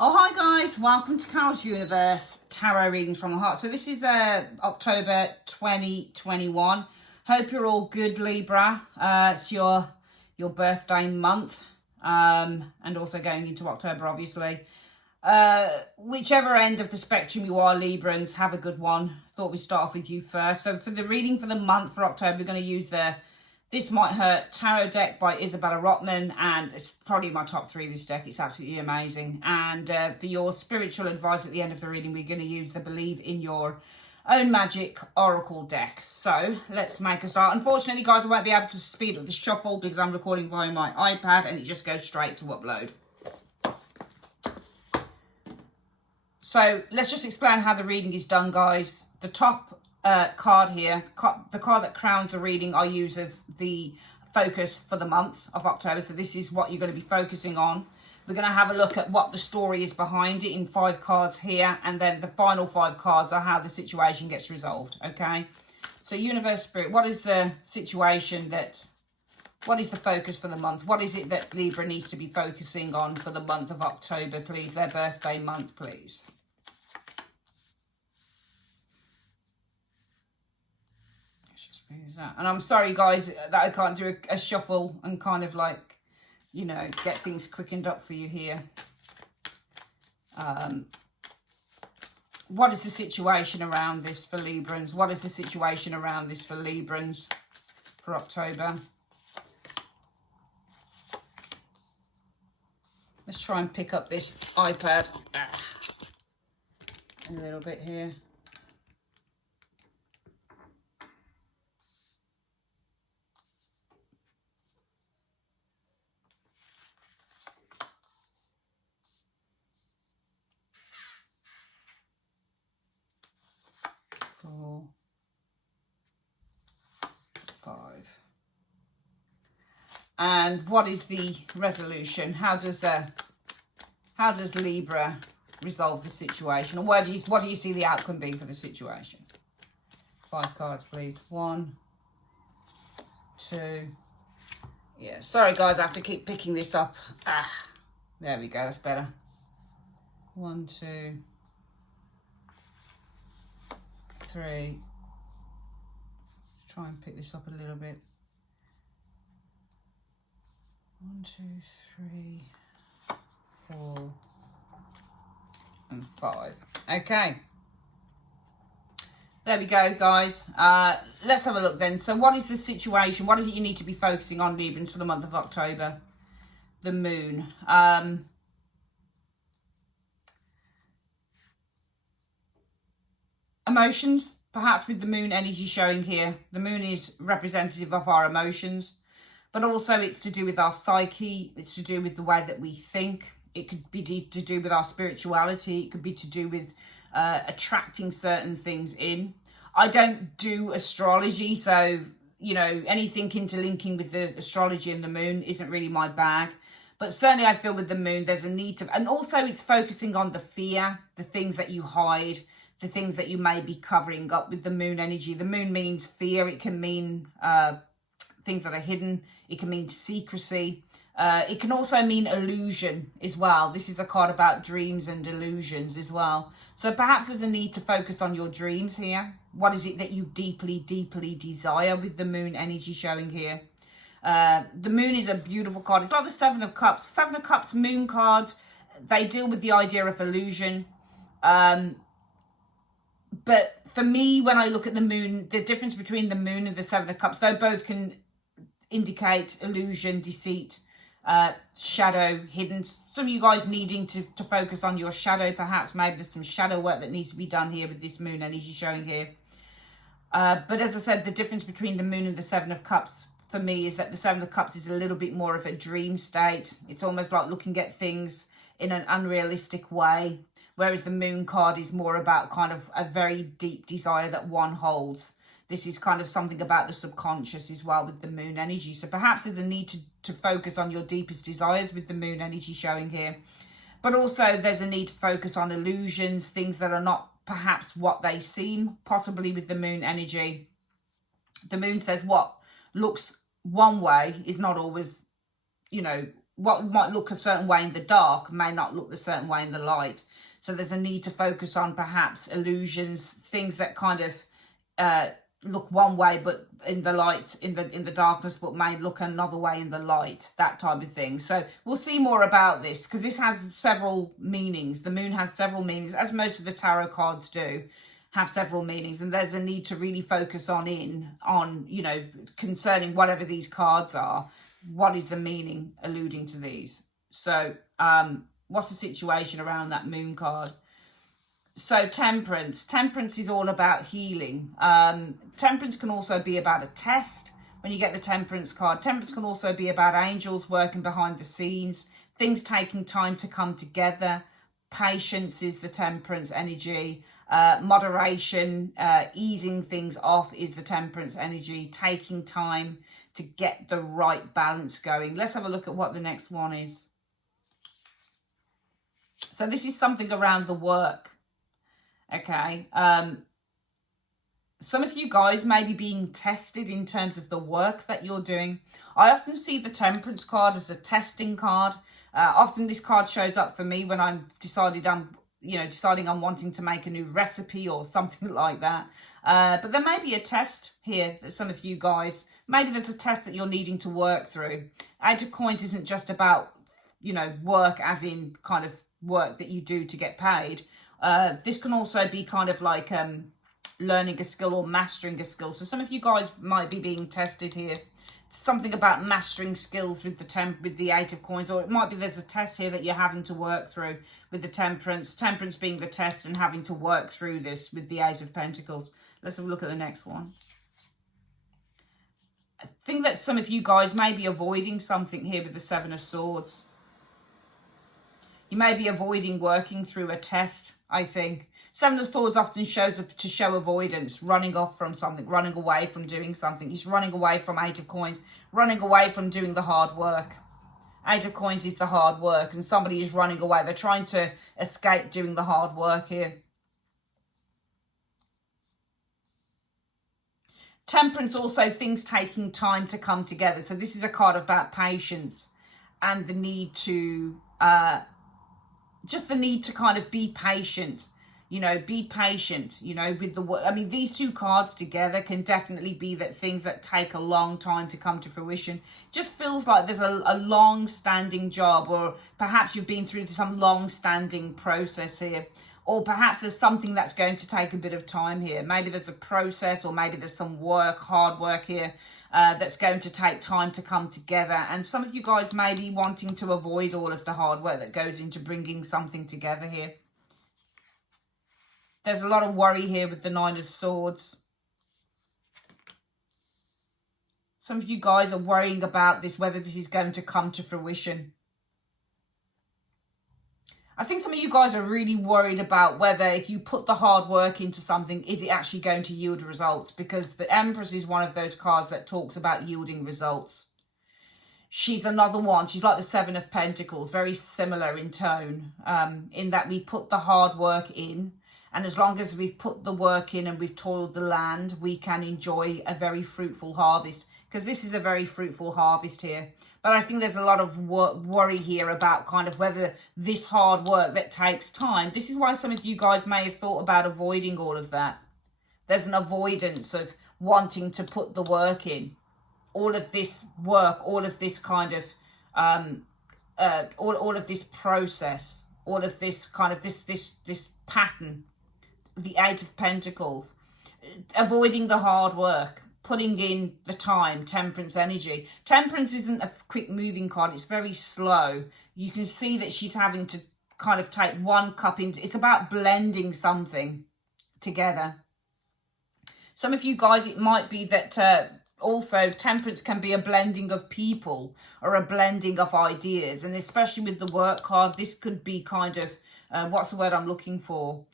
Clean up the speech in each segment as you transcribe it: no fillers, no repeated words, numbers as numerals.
Oh, hi guys, welcome to Carol's Universe Tarot Readings from the Heart. So this is October 2021. Hope you're all good, Libra. It's your birthday month, and also going into October, obviously. Whichever end of the spectrum you are, Librans, have a good one. Thought we'd start off with you first. So for the reading for the month for October, we're going to use the This Might Hurt tarot deck by Isabella Rotman, and it's probably my top 3, this deck. It's absolutely amazing. And for your spiritual advice at the end of the reading, we're going to use the Believe in Your Own Magic Oracle deck. So let's make a start. Unfortunately, guys, I won't be able to speed up the shuffle because I'm recording via my iPad and it just goes straight to upload. So let's just explain how the reading is done, guys. The top card here, the card that crowns the reading, I use as the focus for the month of October. So this is what you're going to be focusing on. We're going to have a look at what the story is behind it in 5 cards here, and then the final 5 cards are how the situation gets resolved. Okay, so Universe Spirit, what is the situation what is the focus for the month? What is it that Libra needs to be focusing on for the month of October, please? Their birthday month, please. And I'm sorry, guys, that I can't do a shuffle and kind of like, you know, get things quickened up for you here. What is the situation around this for Librans? What is the situation around this for Librans for October? Let's try and pick up this iPad a little bit here. Four, 5. And what is the resolution? How does Libra resolve the situation? Or what do you see the outcome being for the situation? 5 cards, please. 1, 2. Yeah, sorry guys, I have to keep picking this up. There we go, that's better. 1, 2, 3. Try and pick this up a little bit. 1, 2, 3, 4, and 5. Okay. There we go, guys. Let's have a look then. So what is the situation? What is it you need to be focusing on, Librans, for the month of October? The moon. Emotions, perhaps with the moon energy showing here. The moon is representative of our emotions, but also it's to do with our psyche. It's to do with the way that we think. It could be to do with our spirituality. It could be to do with attracting certain things in. I don't do astrology, so, you know, anything interlinking with the astrology and the moon isn't really my bag. But certainly I feel with the moon, there's a need to, and also it's focusing on the fear, the things that you hide, the things that you may be covering up with the moon energy. The moon means fear. It can mean things that are hidden. It can mean secrecy. It can also mean illusion as well. This is a card about dreams and illusions as well. So perhaps there's a need to focus on your dreams here. What is it that you deeply, deeply desire with the moon energy showing here? The moon is a beautiful card. It's like the 7 of Cups. 7 of Cups moon card. They deal with the idea of illusion. But for me, when I look at the moon, the difference between the moon and the 7 of Cups, though both can indicate illusion, deceit, shadow, hidden. Some of you guys needing to focus on your shadow, perhaps. Maybe there's some shadow work that needs to be done here with this moon energy showing here. But as I said, the difference between the moon and the 7 of Cups for me is that the 7 of Cups is a little bit more of a dream state. It's almost like looking at things in an unrealistic way. Whereas the moon card is more about kind of a very deep desire that one holds. This is kind of something about the subconscious as well with the moon energy. So perhaps there's a need to focus on your deepest desires with the moon energy showing here. But also there's a need to focus on illusions, things that are not perhaps what they seem, possibly with the moon energy. The moon says what looks one way is not always, you know, what might look a certain way in the dark may not look the certain way in the light. So there's a need to focus on perhaps illusions, things that kind of look one way but in the light, in the darkness, but may look another way in the light, that type of thing. So we'll see more about this, because this has several meanings. The moon has several meanings, as most of the tarot cards do have several meanings, and there's a need to really focus on you know, concerning whatever these cards are, what is the meaning alluding to these. So what's the situation around that moon card? So temperance. Temperance is all about healing. Temperance can also be about a test. When you get the temperance card, temperance can also be about angels working behind the scenes, things taking time to come together. Patience is the temperance energy. Moderation, easing things off is the temperance energy. Taking time to get the right balance going. Let's have a look at what the next one is. So this is something around the work. Okay, some of you guys may be being tested in terms of the work that you're doing. I often see the temperance card as a testing card. Often this card shows up for me when I'm deciding on wanting to make a new recipe or something like that. But there may be a test here that some of you guys, maybe there's a test that you're needing to work through. Eight of Coins isn't just about, you know, work as in kind of work that you do to get paid. This can also be kind of like learning a skill or mastering a skill. So some of you guys might be being tested here. Something about mastering skills with the Eight of Coins, or it might be there's a test here that you're having to work through with the Temperance. Temperance being the test and having to work through this with the Ace of Pentacles. Let's have a look at the next one. I think that some of you guys may be avoiding something here with the Seven of Swords. You may be avoiding working through a test, I think. Seven of Swords often shows up to show avoidance, running off from something, running away from doing something. He's running away from Eight of Coins, running away from doing the hard work. Eight of Coins is the hard work, and somebody is running away. They're trying to escape doing the hard work here. Temperance, also things taking time to come together. So this is a card about patience and the need to... just the need to kind of be patient, you know, be patient, you know, with the work. I mean, these two cards together can definitely be that things that take a long time to come to fruition. Just feels like there's a long-standing job, or perhaps you've been through some long-standing process here, or perhaps there's something that's going to take a bit of time here. Maybe there's a process, or maybe there's some work, hard work here, that's going to take time to come together. And some of you guys may be wanting to avoid all of the hard work that goes into bringing something together here. There's a lot of worry here with the Nine of Swords. Some of you guys are worrying about this, whether this is going to come to fruition. I think some of you guys are really worried about whether if you put the hard work into something, is it actually going to yield results? Because the Empress is one of those cards that talks about yielding results. She's another one. She's like the Seven of Pentacles, very similar in tone, in that we put the hard work in. And as long as we've put the work in and we've toiled the land, we can enjoy a very fruitful harvest. Because this is a very fruitful harvest here. But I think there's a lot of worry here about kind of whether this hard work that takes time. This is why some of you guys may have thought about avoiding all of that. There's an avoidance of wanting to put the work in. All of this work, all of this kind of, all of this process, all of this kind of, this pattern, the Eight of Pentacles, avoiding the hard work. Putting in the time, temperance energy. Temperance isn't a quick moving card. It's very slow. You can see that she's having to kind of take one cup into... It's about blending something together. Some of you guys, it might be that also temperance can be a blending of people or a blending of ideas. And especially with the work card, this could be kind of... what's the word I'm looking for?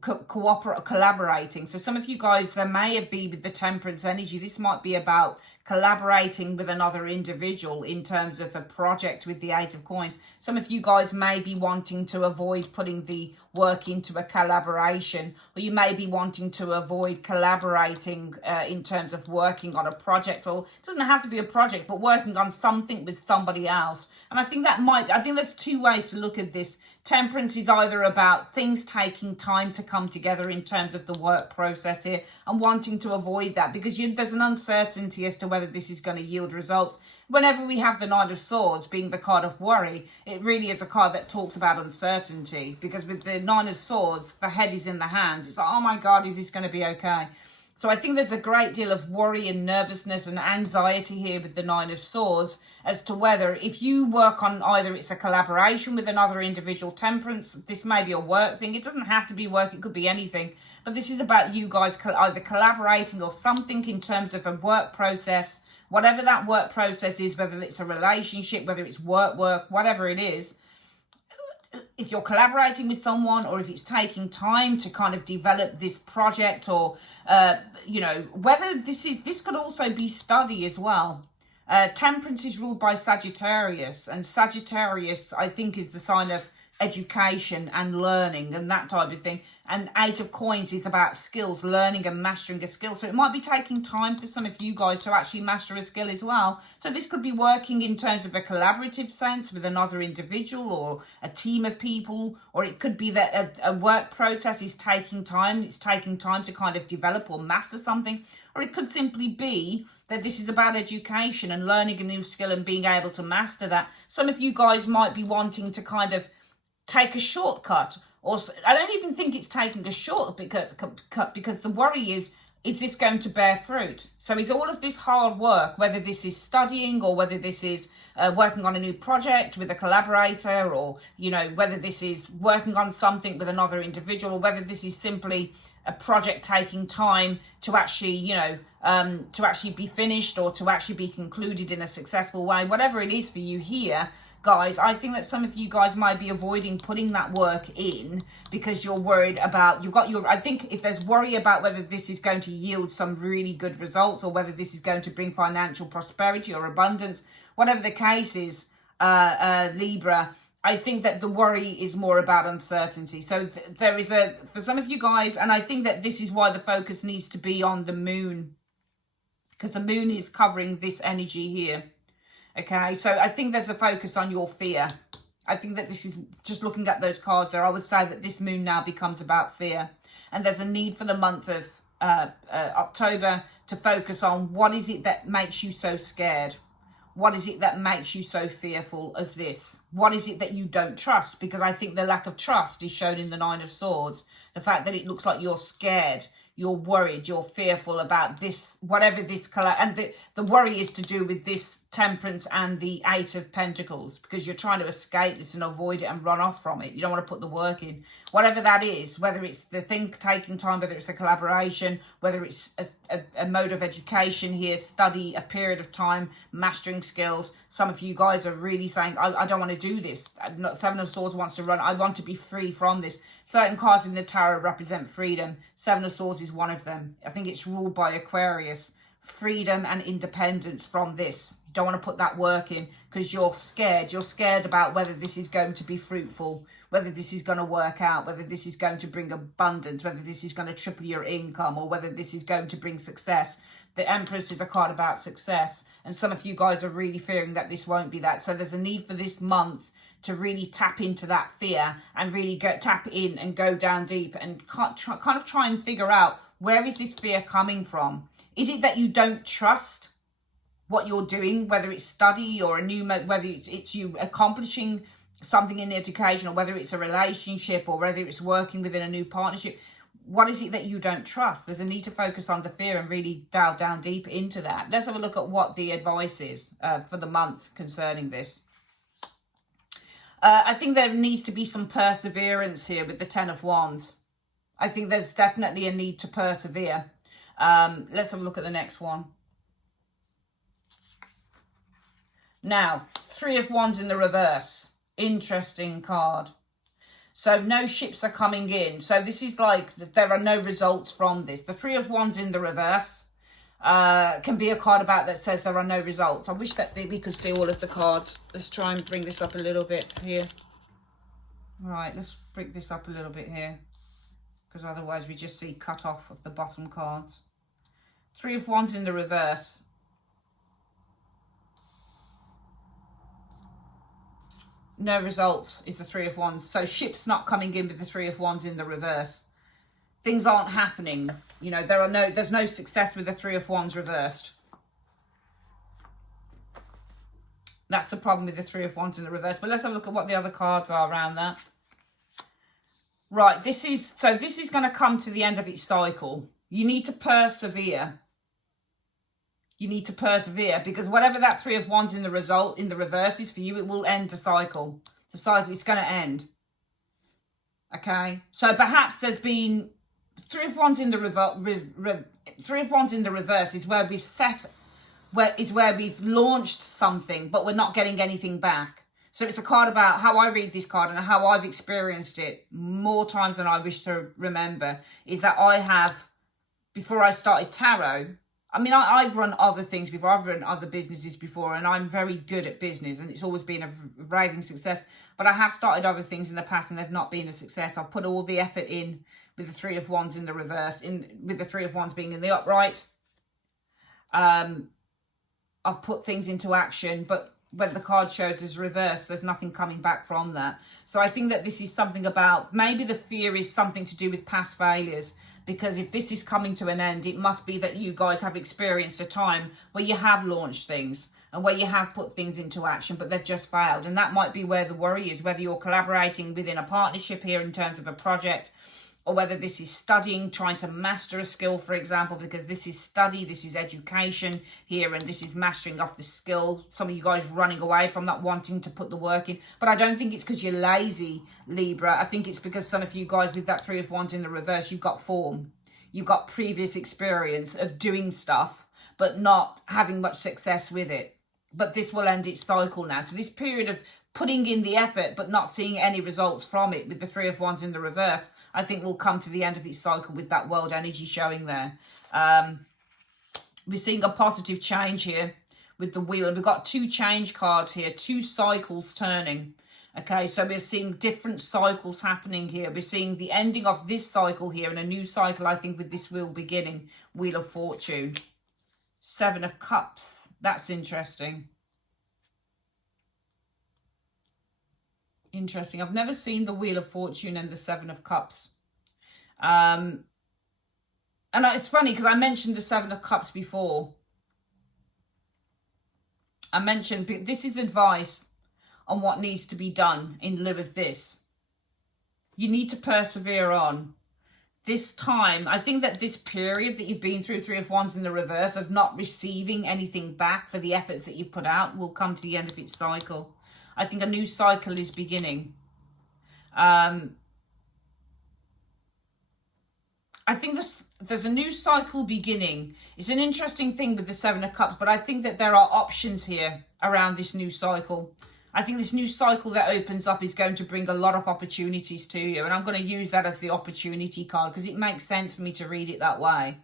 Collaborating. So some of you guys, there may be with the temperance energy, this might be about collaborating with another individual in terms of a project with the Eight of Coins. Some of you guys may be wanting to avoid putting the work into a collaboration, or you may be wanting to avoid collaborating in terms of working on a project, or it doesn't have to be a project, but working on something with somebody else. And I think there's two ways to look at this. Temperance is either about things taking time to come together in terms of the work process here, and wanting to avoid that because there's an uncertainty as to whether this is going to yield results. Whenever we have the Nine of Swords being the card of worry, it really is a card that talks about uncertainty, because with the Nine of Swords, the head is in the hands. It's like, oh my God, is this going to be okay? So I think there's a great deal of worry and nervousness and anxiety here with the Nine of Swords as to whether, if you work on either it's a collaboration with another individual, Temperance, this may be a work thing. It doesn't have to be work. It could be anything. But this is about you guys either collaborating or something in terms of a work process, whatever that work process is, whether it's a relationship, whether it's work, whatever it is. If you're collaborating with someone, or if it's taking time to kind of develop this project, or, whether this could also be study as well. Temperance is ruled by Sagittarius, and Sagittarius, I think, is the sign of education and learning and that type of thing. And Eight of Coins is about skills, learning and mastering a skill. So it might be taking time for some of you guys to actually master a skill as well. So this could be working in terms of a collaborative sense with another individual or a team of people, or it could be that a work process is taking time. It's taking time to kind of develop or master something. Or it could simply be that this is about education and learning a new skill and being able to master that. Some of you guys might be wanting to kind of take a shortcut, or I don't even think it's taking a shortcut, because the worry is this going to bear fruit? So is all of this hard work, whether this is studying or whether this is working on a new project with a collaborator, or, whether this is working on something with another individual, or whether this is simply a project taking time to actually, to actually be finished or to actually be concluded in a successful way, whatever it is for you here, guys, I think that some of you guys might be avoiding putting that work in because you're worried about, I think if there's worry about whether this is going to yield some really good results, or whether this is going to bring financial prosperity or abundance, whatever the case is, Libra, I think that the worry is more about uncertainty. So there is for some of you guys, and I think that this is why the focus needs to be on the moon, because the moon is covering this energy here. Okay, so I think there's a focus on your fear. I think that this is, just looking at those cards there, I would say that this moon now becomes about fear. And there's a need for the month of October to focus on what is it that makes you so scared? What is it that makes you so fearful of this? What is it that you don't trust? Because I think the lack of trust is shown in the Nine of Swords. The fact that it looks like you're scared, you're worried, you're fearful about this, whatever this color. And the worry is to do with this Temperance and the Eight of Pentacles, because you're trying to escape this and avoid it and run off from it. You don't want to put the work in. Whatever that is, whether it's the thing taking time, whether it's a collaboration, whether it's a mode of education here, study, a period of time, mastering skills. Some of you guys are really saying, I don't want to do this. Seven of Swords wants to run. I want to be free from this. Certain cards within the tarot represent freedom. Seven of Swords is one of them. I think it's ruled by Aquarius. Freedom and independence from this. You don't want to put that work in because you're scared. You're scared about whether this is going to be fruitful, whether this is going to work out, whether this is going to bring abundance, whether this is going to triple your income, or whether this is going to bring success. The Empress is a card about success, and some of you guys are really fearing that this won't be that. So there's a need for this month to really tap into that fear and really tap in and go down deep and kind of try and figure out, where is this fear coming from? Is it that you don't trust what you're doing, whether it's study or whether it's you accomplishing something in education, or whether it's a relationship, or whether it's working within a new partnership? What is it that you don't trust? There's a need to focus on the fear and really dive down deep into that. Let's have a look at what the advice is for the month concerning this. I think there needs to be some perseverance here with the Ten of Wands. I think there's definitely a need to persevere. Let's have a look at the next one. Now, Three of Wands in the reverse. Interesting card. So no ships are coming in. So this is like there are no results from this. The Three of Wands in the reverse. can be a card about that says there are no results. I wish that we could see all of the cards. Let's try and bring this up a little bit here. Right, let's bring this up a little bit here, because otherwise we just see cut off of the bottom cards. Three of Wands in the reverse. No results is the Three of Wands. So ship's not coming in with the Three of Wands in the reverse. Things aren't happening. You know, there's no success with the Three of Wands reversed. That's the problem with the Three of Wands in the reverse. But let's have a look at what the other cards are around that. Right, this is going to come to the end of its cycle. You need to persevere. You need to persevere, because whatever that Three of Wands in the reverse is for you, it will end the cycle. The cycle is going to end. Okay, so perhaps there's been Three of Wands in the Three of Wands in the reverse is where we've launched something, but we're not getting anything back. So it's a card about how I read this card and how I've experienced it more times than I wish to remember, is that I have, before I started tarot, I mean, I've run other things before, I've run other businesses before, and I'm very good at business, and it's always been a raving success. But I have started other things in the past, and they've not been a success. I've put all the effort in with the Three of Wands in the reverse, with the Three of Wands being in the upright. I've put things into action, but when the card shows as reverse, there's nothing coming back from that. So I think that this is something about, maybe the fear is something to do with past failures. Because if this is coming to an end, it must be that you guys have experienced a time where you have launched things and where you have put things into action, but they've just failed. And that might be where the worry is, whether you're collaborating within a partnership here in terms of a project, or whether this is studying, trying to master a skill, for example, because this is study, this is education here, and this is mastering of the skill. Some of you guys running away from that, wanting to put the work in. But I don't think it's because you're lazy, Libra. I think it's because some of you guys with that Three of Wands in the reverse, you've got form. You've got previous experience of doing stuff, but not having much success with it. But this will end its cycle now. So this period of putting in the effort but not seeing any results from it with the Three of Wands in the reverse, I think will come to the end of its cycle with that world energy showing there. We're seeing a positive change here with the wheel. And we've got two change cards here, two cycles turning. Okay, so we're seeing different cycles happening here. We're seeing the ending of this cycle here and a new cycle, I think, with this wheel beginning. Wheel of Fortune. Seven of Cups. That's interesting. Interesting. I've never seen the Wheel of Fortune and the Seven of Cups. And it's funny because I mentioned the Seven of Cups before. I mentioned this is advice on what needs to be done in lieu of this. You need to persevere on. This time, I think that this period that you've been through, Three of Wands in the reverse, of not receiving anything back for the efforts that you've put out, will come to the end of its cycle. I think a new cycle is beginning. I think there's a new cycle beginning. It's an interesting thing with the Seven of Cups, but I think that there are options here around this new cycle. I think this new cycle that opens up is going to bring a lot of opportunities to you. And I'm going to use that as the opportunity card because it makes sense for me to read it that way.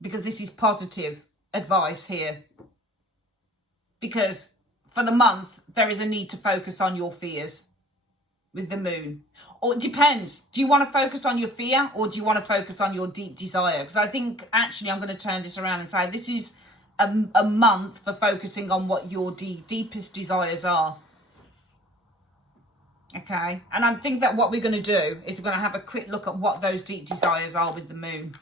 Because this is positive advice here. Because for the month, there is a need to focus on your fears with the moon. Or it depends. Do you want to focus on your fear or do you want to focus on your deep desire? Because I think actually I'm going to turn this around and say this is a month for focusing on what your deepest desires are. Okay. And I think that what we're going to do is we're going to have a quick look at what those deep desires are with the moon.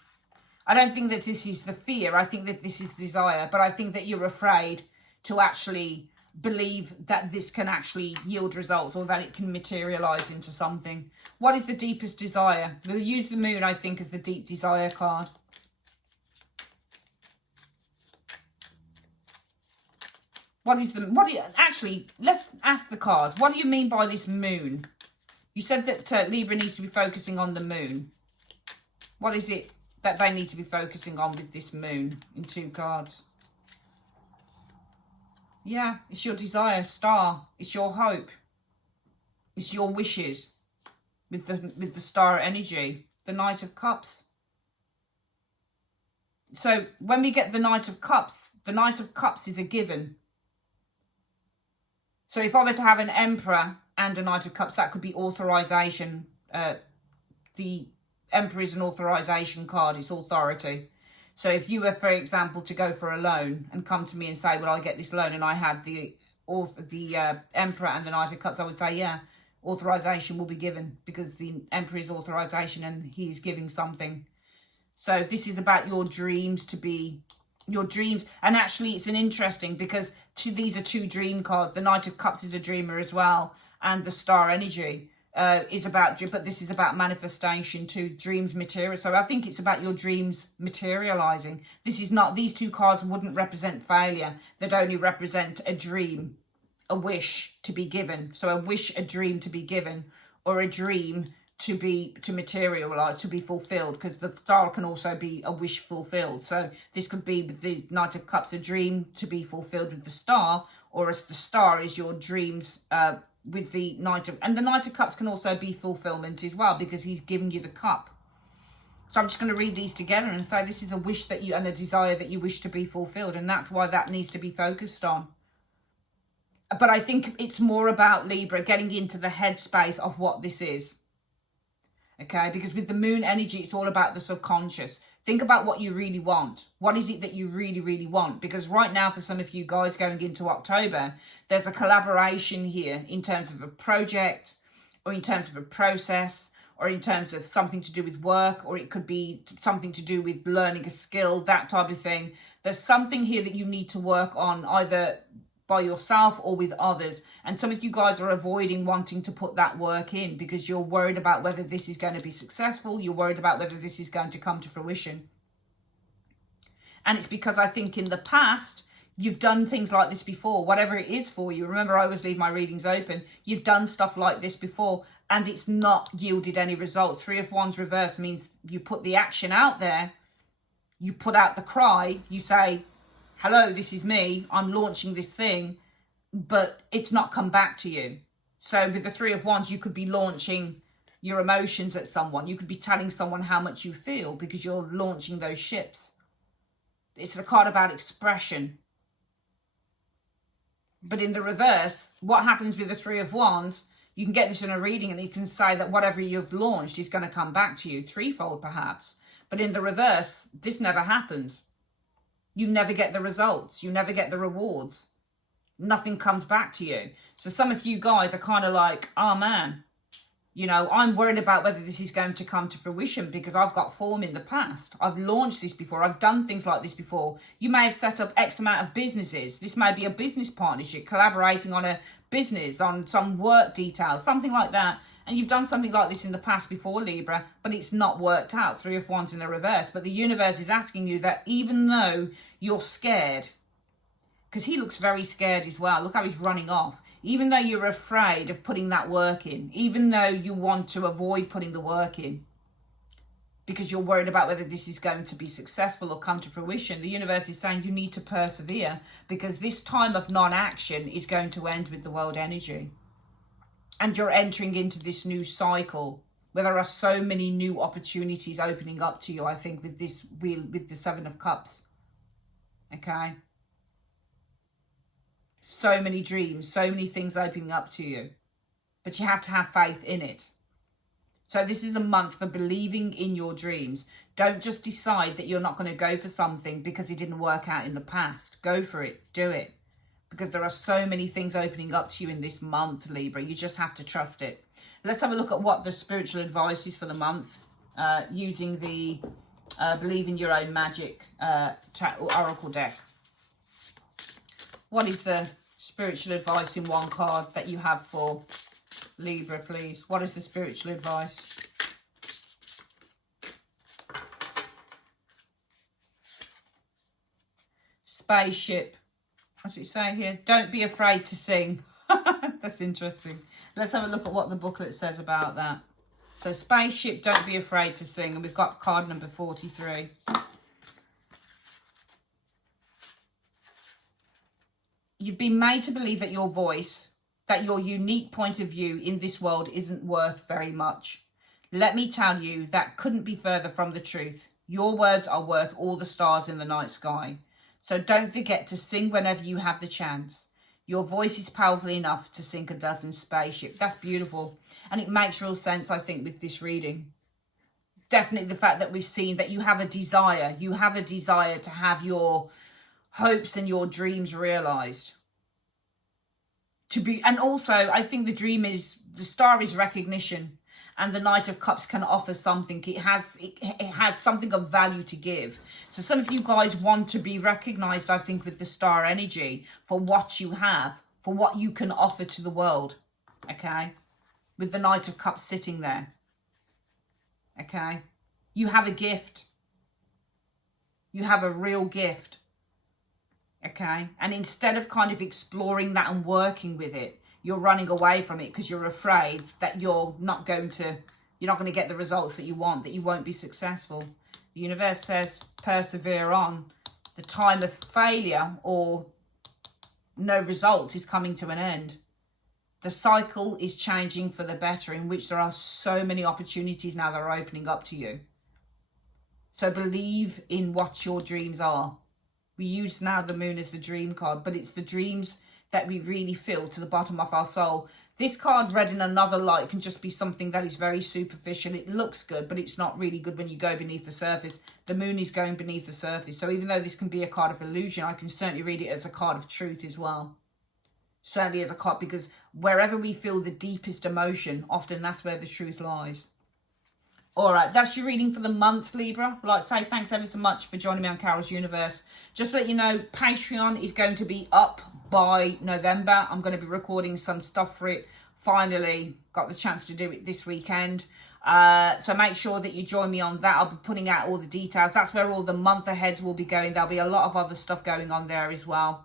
I don't think that this is the fear. I think that this is desire. But I think that you're afraid to actually believe that this can actually yield results or that it can materialize into something. What is the deepest desire? We'll use the moon, I think, as the deep desire card. Actually, let's ask the cards. What do you mean by this moon? You said that Libra needs to be focusing on the moon. What is it that they need to be focusing on with this moon in two cards? Yeah, it's your desire, star. It's your hope. It's your wishes with the star energy. The Knight of Cups. So when we get the Knight of Cups, the Knight of Cups is a given. So if I were to have an Emperor and a Knight of Cups, that could be authorization. The Emperor is an authorization card. It's authority. So if you were, for example, to go for a loan and come to me and say, well, I get this loan, and I had the Emperor and the Knight of Cups, I would say, yeah, authorization will be given, because the Emperor is authorization and he's giving something. So this is about your dreams to be your dreams. And actually it's an interesting, because these are two dream cards. The Knight of Cups is a dreamer as well, and the Star Energy is about, but this is about manifestation to dreams material. So I think it's about your dreams materializing. This is not, these two cards wouldn't represent failure. They'd only represent a dream, a wish to be given. So a wish, a dream to be given, or a dream to materialize, to be fulfilled, because the Star can also be a wish fulfilled. So this could be the Knight of Cups, a dream to be fulfilled with the Star, or as the Star is your dreams with the Knight of, and the Knight of Cups can also be fulfillment as well, because he's giving you the cup. So I'm just going to read these together and say this is a wish that you, and a desire that you wish to be fulfilled, and that's why that needs to be focused on. But I think it's more about, Libra, getting into the headspace of what this is. Okay, because with the moon energy, it's all about the subconscious. Think about what you really want. What is it that you really, really want? Because right now, for some of you guys going into October, there's a collaboration here in terms of a project, or in terms of a process, or in terms of something to do with work, or it could be something to do with learning a skill, that type of thing. There's something here that you need to work on, either by yourself or with others. And some of you guys are avoiding wanting to put that work in because you're worried about whether this is going to be successful. You're worried about whether this is going to come to fruition. And it's because I think in the past, you've done things like this before, whatever it is for you. Remember, I always leave my readings open. You've done stuff like this before and it's not yielded any result. 3 of Wands reverse means you put the action out there. You put out the cry. You say, hello, this is me. I'm launching this thing, but it's not come back to you. So with the 3 of Wands, you could be launching your emotions at someone. You could be telling someone how much you feel because you're launching those ships. It's a card about expression. But in the reverse, what happens with the 3 of Wands, you can get this in a reading and you can say that whatever you've launched is going to come back to you, threefold perhaps. But in the reverse, this never happens. You never get the results. You never get the rewards. Nothing comes back to you. So some of you guys are kind of like, oh man, you know, I'm worried about whether this is going to come to fruition because I've got form in the past. I've launched this before. I've done things like this before. You may have set up X amount of businesses. This may be a business partnership, collaborating on a business, on some work details, something like that. And you've done something like this in the past before, Libra, but it's not worked out. 3 of Wands in the reverse. But the universe is asking you that even though you're scared, because he looks very scared as well. Look how he's running off. Even though you're afraid of putting that work in, even though you want to avoid putting the work in, because you're worried about whether this is going to be successful or come to fruition, the universe is saying you need to persevere because this time of non-action is going to end with the world energy. And you're entering into this new cycle where there are so many new opportunities opening up to you, I think, with this wheel, with the 7 of Cups. Okay? So many dreams, so many things opening up to you. But you have to have faith in it. So this is a month for believing in your dreams. Don't just decide that you're not going to go for something because it didn't work out in the past. Go for it. Do it. Because there are so many things opening up to you in this month, Libra. You just have to trust it. Let's have a look at what the spiritual advice is for the month using the Believe in Your Own Magic Oracle deck. What is the spiritual advice in one card that you have for Libra, please? What is the spiritual advice? Spaceship. What's it say here? Don't be afraid to sing. That's interesting. Let's have a look at what the booklet says about that. So spaceship, don't be afraid to sing. And we've got card number 43. You've been made to believe that your voice, that your unique point of view in this world isn't worth very much. Let me tell you, that couldn't be further from the truth. Your words are worth all the stars in the night sky. So don't forget to sing whenever you have the chance. Your voice is powerful enough to sink a dozen spaceships. That's beautiful. And it makes real sense, I think, with this reading. Definitely the fact that we've seen that you have a desire. You have a desire to have your hopes and your dreams realized. And also, I think the dream is, the star is recognition. And the Knight of Cups can offer something. It has something of value to give. So some of you guys want to be recognized, I think, with the star energy for what you have, for what you can offer to the world. Okay? With the Knight of Cups sitting there. Okay? You have a gift. You have a real gift. Okay? And instead of kind of exploring that and working with it, you're running away from it because you're afraid that you're not going to get the results that you want, that you won't be successful. The universe says, persevere on. The time of failure or no results is coming to an end. The cycle is changing for the better, in which there are so many opportunities now that are opening up to you. So believe in what your dreams are. We use now the moon as the dream card, but it's the dreams that we really feel to the bottom of our soul. This card read in another light can just be something that is very superficial. It looks good, but it's not really good when you go beneath the surface. The moon is going beneath the surface. So even though this can be a card of illusion, I can certainly read it as a card of truth as well. Certainly as a card, because wherever we feel the deepest emotion, often that's where the truth lies. All right, that's your reading for the month, Libra. I'd like to say thanks ever so much for joining me on Carol's Universe. Just to let you know, Patreon is going to be up by November. I'm going to be recording some stuff for it. Finally got the chance to do it this weekend. So make sure that you join me on that. I'll be putting out all the details. That's where all the month aheads will be going. There'll be a lot of other stuff going on there as well.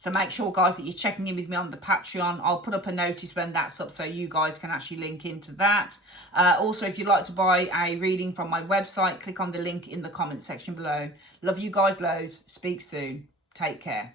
So make sure, guys, that you're checking in with me on the Patreon. I'll put up a notice when that's up so you guys can actually link into that. Also, if you'd like to buy a reading from my website, click on the link in the comment section below. Love you guys loads. Speak soon. Take care.